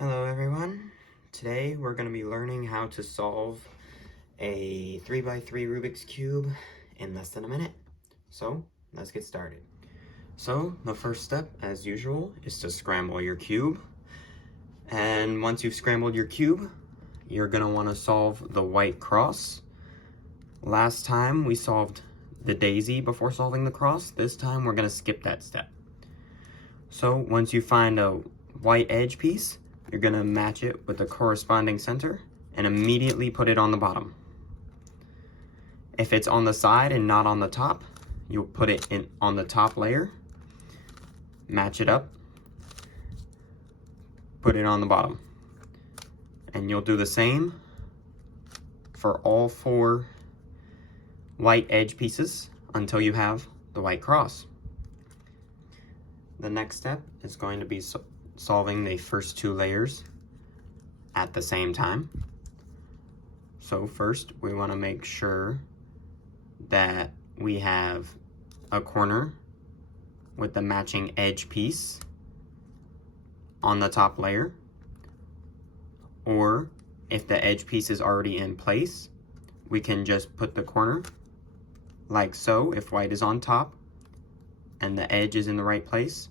Hello everyone. Today we're going to be learning how to solve a 3x3 Rubik's Cube in less than a minute. So let's get started. So the first step, as usual, is to scramble your cube. And once you've scrambled your cube, you're going to want to solve the white cross. Last time we solved the daisy before solving the cross. This time we're going to skip that step. So once you find a white edge piece, you're going to match it with the corresponding center and immediately put it on the bottom. If it's on the side and not on the top, you'll put it on the top layer, match it up, put it on the bottom. And you'll do the same for all 4 white edge pieces until you have the white cross. The next step is going to be solving the first 2 layers at the same time. So first we want to make sure that we have a corner with the matching edge piece on the top layer, or if the edge piece is already in place, we can just put the corner like so. If white is on top and the edge is in the right place,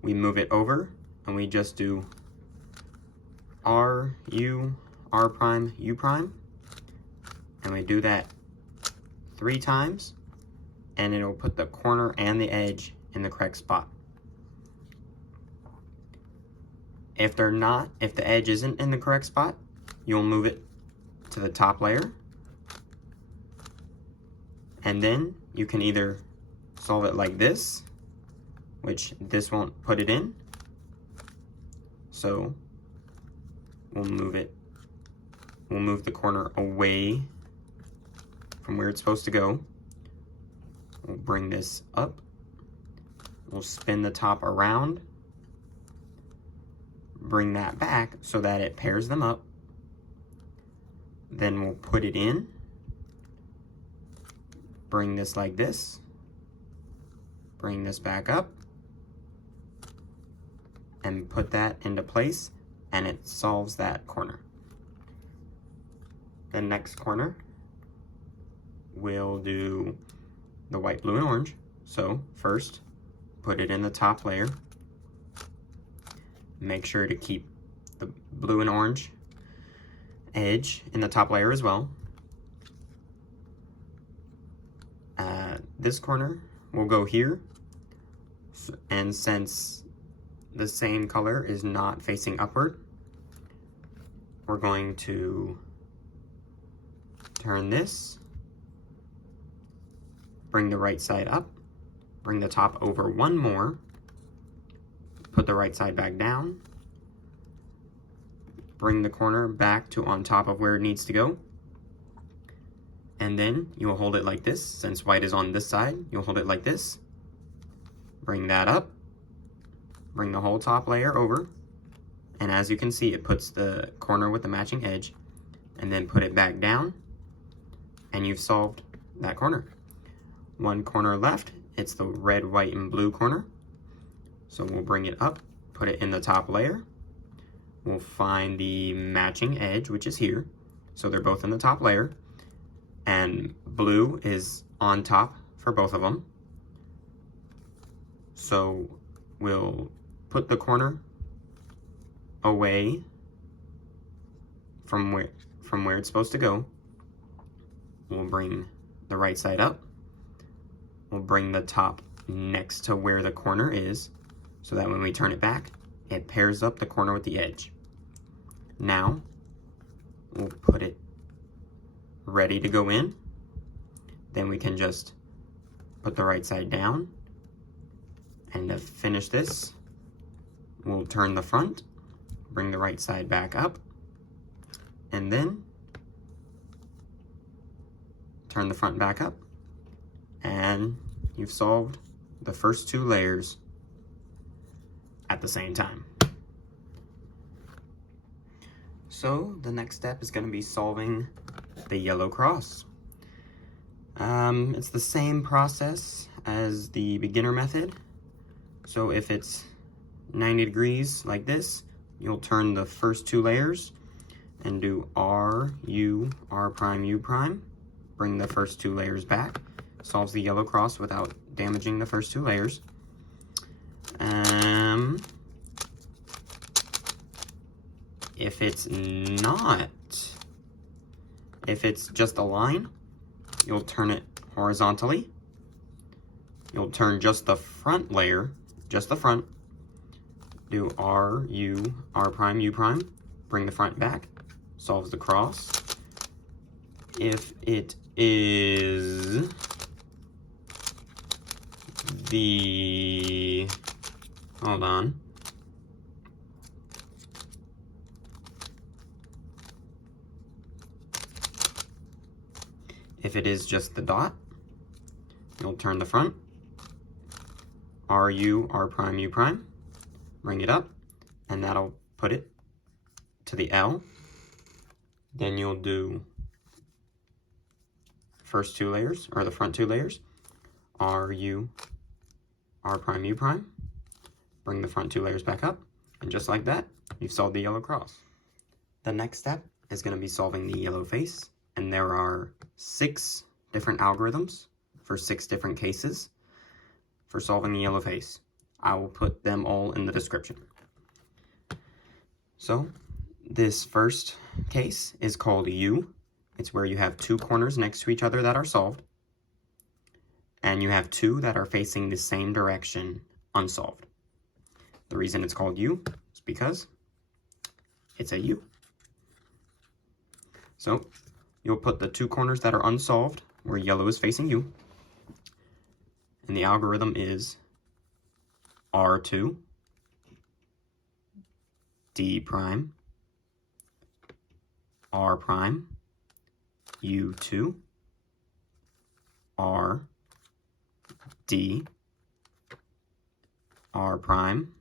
we move it over and we just do R, U, R prime, U prime. And we do that 3 times and it'll put the corner and the edge in the correct spot. If the edge isn't in the correct spot, you'll move it to the top layer. And then you can either solve it like this, which this won't put it in. So we'll move the corner away from where it's supposed to go. We'll bring this up. We'll spin the top around. Bring that back so that it pairs them up. Then we'll put it in. Bring this like this. Bring this back up. And put that into place, and it solves that corner. The next corner, we'll do the white, blue, and orange. So first, put it in the top layer. Make sure to keep the blue and orange edge in the top layer as well. This corner will go here, and since the same color is not facing upward, we're going to turn this, bring the right side up, bring the top over one more, put the right side back down, bring the corner back to on top of where it needs to go, and then you'll hold it like this. Since white is on this side, you'll hold it like this, bring that up, bring the whole top layer over, and as you can see, it puts the corner with the matching edge, and then put it back down, and you've solved that corner. One corner left, it's the red, white, and blue corner. So we'll bring it up, put it in the top layer. We'll find the matching edge, which is here. So they're both in the top layer, and blue is on top for both of them. So we'll put the corner away from where it's supposed to go. We'll bring the right side up. We'll bring the top next to where the corner is, so that when we turn it back, it pairs up the corner with the edge. Now, we'll put it ready to go in. Then we can just put the right side down. And to finish this, we'll turn the front, bring the right side back up, and then turn the front back up, and you've solved the first 2 layers at the same time. So the next step is going to be solving the yellow cross. It's the same process as the beginner method. So if it's 90 degrees like this, you'll turn the first two layers and do R, U, R prime, U prime. Bring the first two layers back. Solves the yellow cross without damaging the first two layers. If it's not, if it's just a line, you'll turn it horizontally. You'll turn just the front layer, just the front. Do R, U, R prime, U prime. Bring the front back. Solves the cross. If it is the, hold on. If it is just the dot, you'll turn the front. R, U, R prime, U prime. Bring it up, and that'll put it to the L. Then you'll do first two layers, or the front two layers. R, U, R prime, U prime. Bring the front two layers back up, and just like that, you've solved the yellow cross. The next step is going to be solving the yellow face, and there are 6 different algorithms for 6 different cases for solving the yellow face. I will put them all in the description. So, this first case is called U. It's where you have 2 corners next to each other that are solved, and you have 2 that are facing the same direction unsolved. The reason it's called U is because it's a U. So, you'll put the 2 corners that are unsolved where yellow is facing you, and the algorithm is R2, D prime, R prime, U2, R, D, R prime,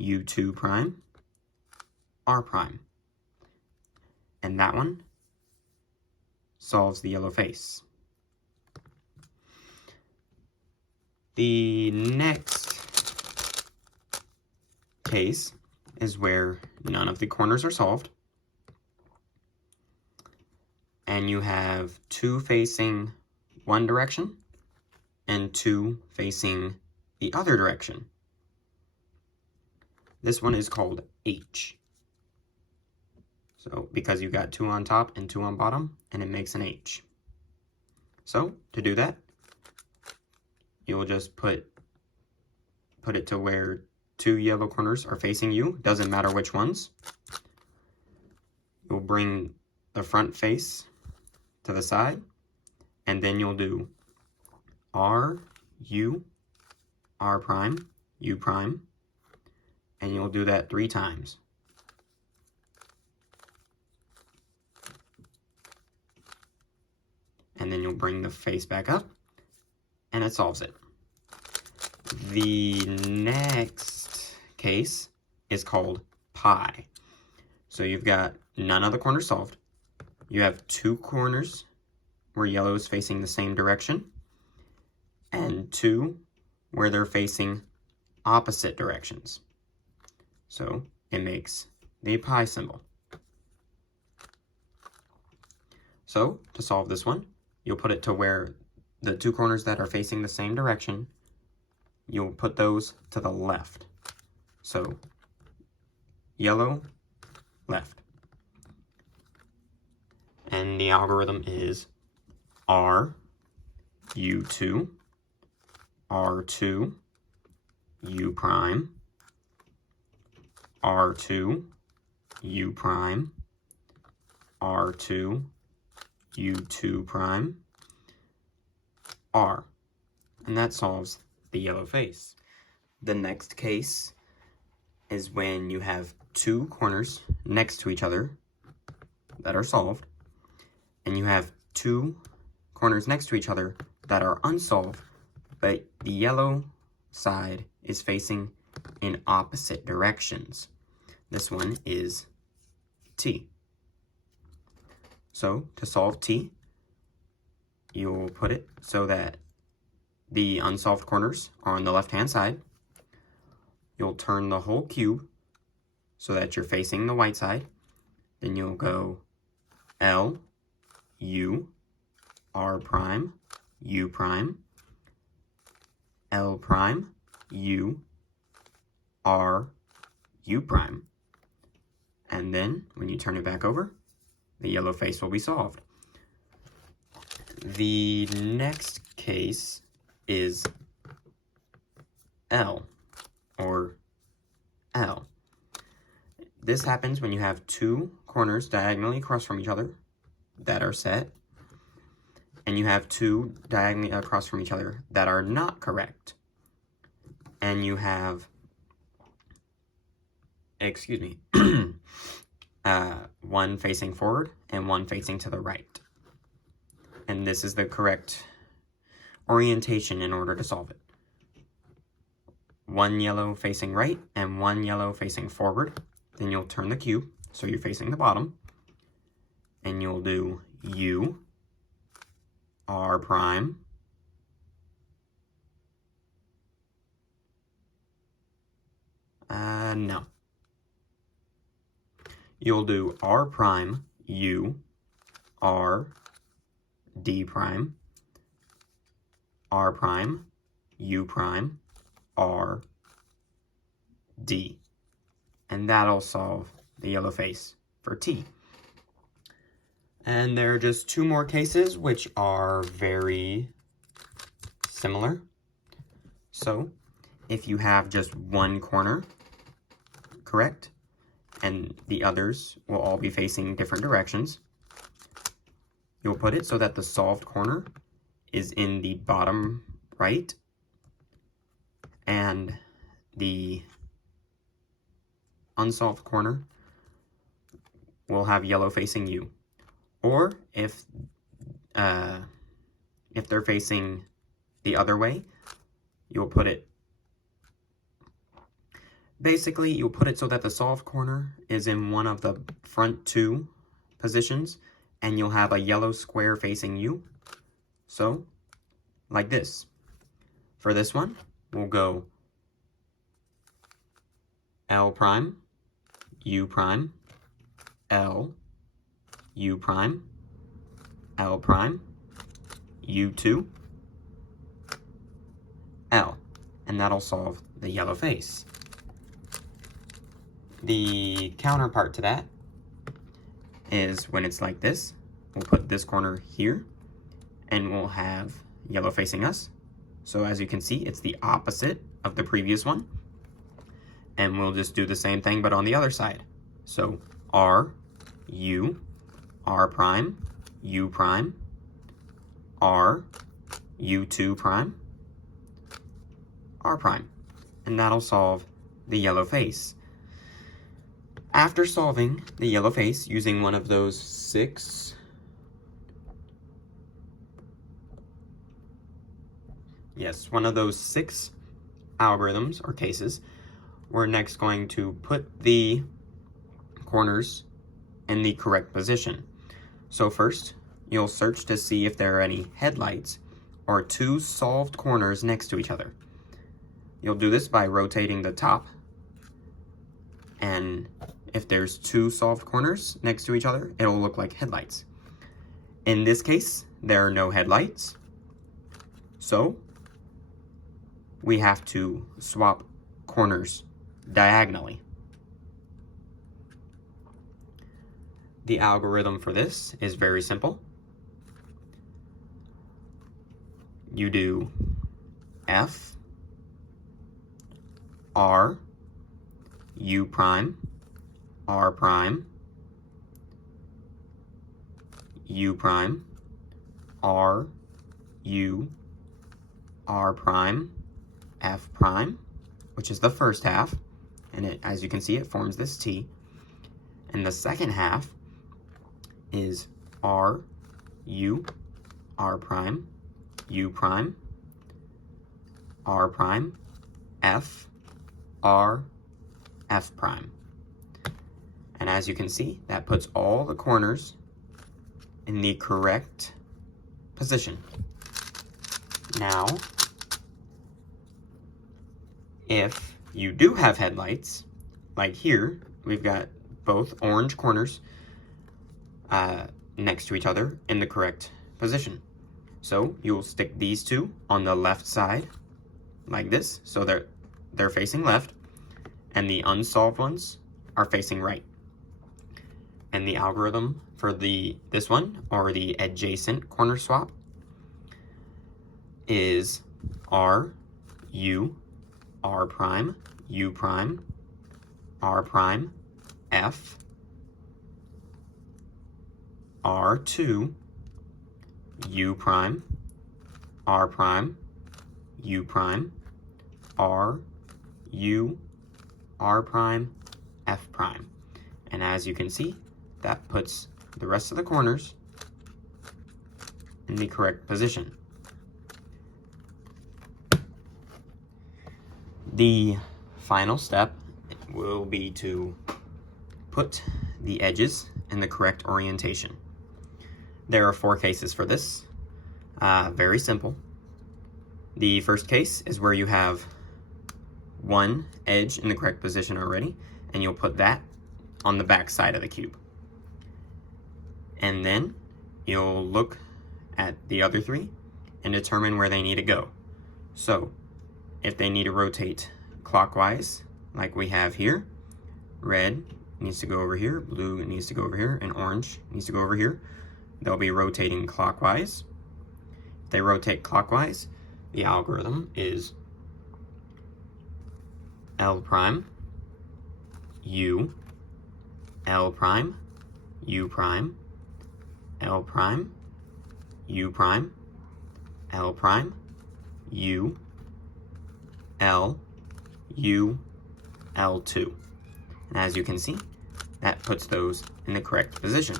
U2 prime, R prime. And that one solves the yellow face. The next case is where none of the corners are solved, and you have 2 facing one direction and 2 facing the other direction. This one is called H. So, because you got 2 on top and 2 on bottom, and it makes an H. So, to do that, you'll just put it to where 2 yellow corners are facing you, doesn't matter which ones. You'll bring the front face to the side, and then you'll do R, U, R prime, U prime, and you'll do that 3 times. And then you'll bring the face back up, and it solves it. The next case is called pi. So you've got none of the corners solved. You have 2 corners where yellow is facing the same direction, and 2 where they're facing opposite directions. So it makes the pi symbol. So to solve this one, you'll put it to where the 2 corners that are facing the same direction, you'll put those to the left. So yellow, left. And the algorithm is R, U2, R2, U prime, R2, U prime, R2, U2 prime, R. And that solves the yellow face. The next case is when you have 2 corners next to each other that are solved, and you have 2 corners next to each other that are unsolved, but the yellow side is facing in opposite directions. This one is T. So to solve T, you'll put it so that the unsolved corners are on the left-hand side. You'll turn the whole cube so that you're facing the white side. Then you'll go L, U, R prime, U prime, L prime, U, R, U prime. And then, when you turn it back over, the yellow face will be solved. The next case is L, or L. This happens when you have two corners diagonally across from each other that are set, and you have two diagonally across from each other that are not correct. And you have, one facing forward and one facing to the right. And this is the correct orientation in order to solve it. One yellow facing right and one yellow facing forward. Then you'll turn the cube so you're facing the bottom. And you'll do U, R prime, no. You'll do R prime, U, R, D prime, R prime, U prime, R, D. And that'll solve the yellow face for T. And there are just two more cases which are very similar. So, if you have just one corner correct, and the others will all be facing different directions, you'll put it so that the solved corner is in the bottom right, and the unsolved corner will have yellow facing you. Or if they're facing the other way, you'll put it so that the solved corner is in one of the front two positions, and you'll have a yellow square facing you. So, like this. For this one, we'll go L prime, U prime, L, U prime, L prime, U2, L. And that'll solve the yellow face. The counterpart to that is when it's like this. We'll put this corner here, and we'll have yellow facing us. So as you can see, it's the opposite of the previous one. And we'll just do the same thing, but on the other side. So R, U, R prime, U prime, R, U2 prime, R prime. And that'll solve the yellow face. After solving the yellow face using one of those six algorithms or cases, we're next going to put the corners in the correct position. So first, you'll search to see if there are any headlights or two solved corners next to each other. You'll do this by rotating the top, and if there's two solved corners next to each other, it'll look like headlights. In this case, there are no headlights, so we have to swap corners diagonally. The algorithm for this is very simple. You do F, R, U prime, R prime, U prime, R, U, R prime, F prime, which is the first half, and it, as you can see, it forms this T. And the second half is R, U, R prime, U prime, R prime, F, R, F prime. And as you can see, that puts all the corners in the correct position. Now, if you do have headlights, like here, we've got both orange corners next to each other in the correct position. So you'll stick these two on the left side like this, so they're facing left, and the unsolved ones are facing right. And the algorithm for this one, or the adjacent corner swap, is R, U, R prime, U prime, R prime, F, R2, U prime, R prime, U prime, R, U, R prime, F prime. And as you can see, that puts the rest of the corners in the correct position. The final step will be to put the edges in the correct orientation. There are 4 cases for this. Very simple. The first case is where you have one edge in the correct position already, and you'll put that on the back side of the cube. And then you'll look at the other 3 and determine where they need to go. So if they need to rotate clockwise, like we have here, red needs to go over here, blue needs to go over here, and orange needs to go over here, they'll be rotating clockwise. If they rotate clockwise, the algorithm is L prime, U, L prime, U prime, L prime, U prime, L prime, U, L, U, L2. And as you can see, that puts those in the correct position.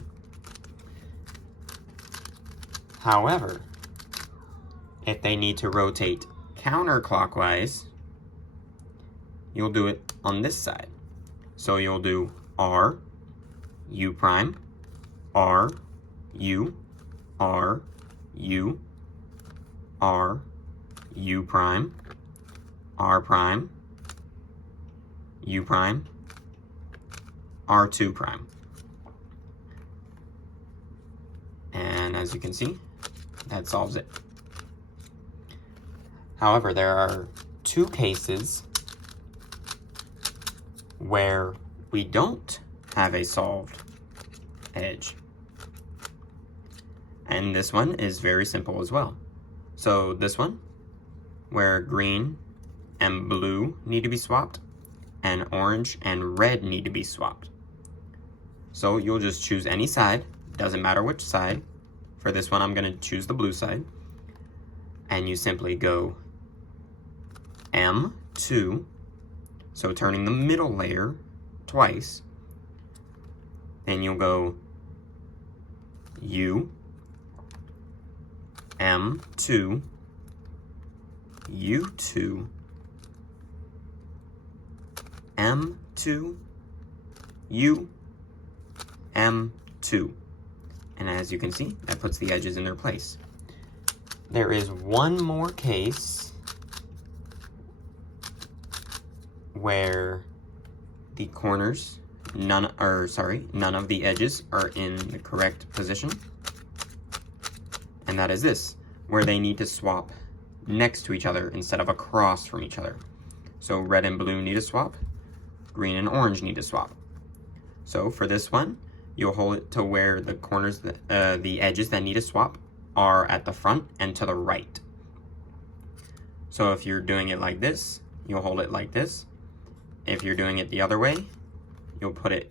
However, if they need to rotate counterclockwise, you'll do it on this side. So you'll do R, U prime, R, U, R, U, R, U prime, R prime, U prime, R2 prime. And as you can see, that solves it. However, there are 2 cases where we don't have a solved edge. And this one is very simple as well. So this one, where green and blue need to be swapped, and orange and red need to be swapped. So you'll just choose any side, doesn't matter which side. For this one, I'm going to choose the blue side. And you simply go M2, so turning the middle layer twice. Then you'll go U, M2, U2, M2, U, M2. And as you can see, that puts the edges in their place. There is one more case where the corners, none of the edges are in the correct position. And that is this, where they need to swap next to each other instead of across from each other. So red and blue need to swap, green and orange need to swap. So for this one, you'll hold it to where the corners, the edges that need to swap are at the front and to the right. So if you're doing it like this, you'll hold it like this. If you're doing it the other way, you'll put it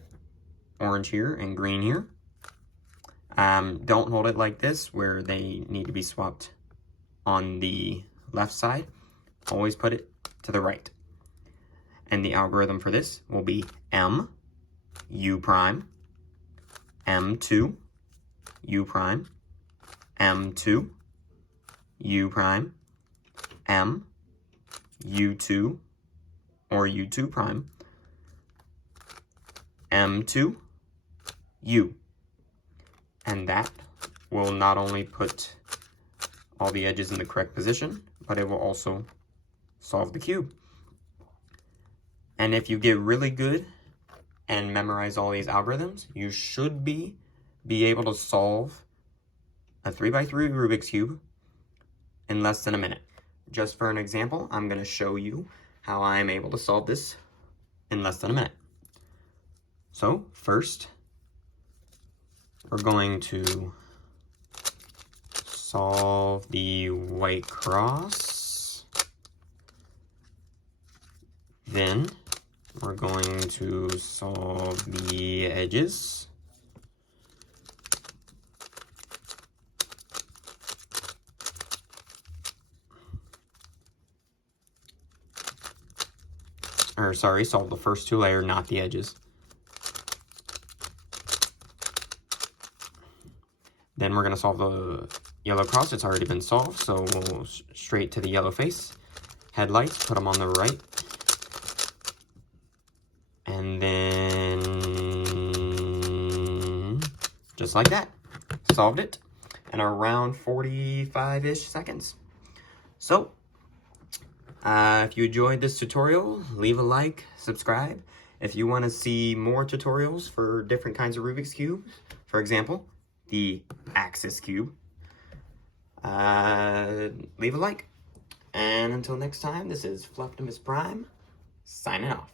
orange here and green here. Don't hold it like this where they need to be swapped on the left side. Always put it to the right. And the algorithm for this will be M, U prime, M2, U prime, M2, U prime, M, U2, or U2 prime, M2, U. And that will not only put all the edges in the correct position, but it will also solve the cube. And if you get really good and memorize all these algorithms, you should be able to solve a 3x3 Rubik's Cube in less than a minute. Just for an example, I'm going to show you how I'm able to solve this in less than a minute. So first, we're going to solve the white cross. Then we're going to solve the edges. Or sorry, solve the first two layers, not the edges. Then we're going to solve the yellow cross. It's already been solved, so we'll straight to the yellow face. Headlights, put them on the right. And then, just like that, solved it in around 45-ish seconds. So, if you enjoyed this tutorial, leave a like, subscribe. If you want to see more tutorials for different kinds of Rubik's Cube, for example, the axis cube, leave a like. And until next time, this is Fluftimus Prime, signing off.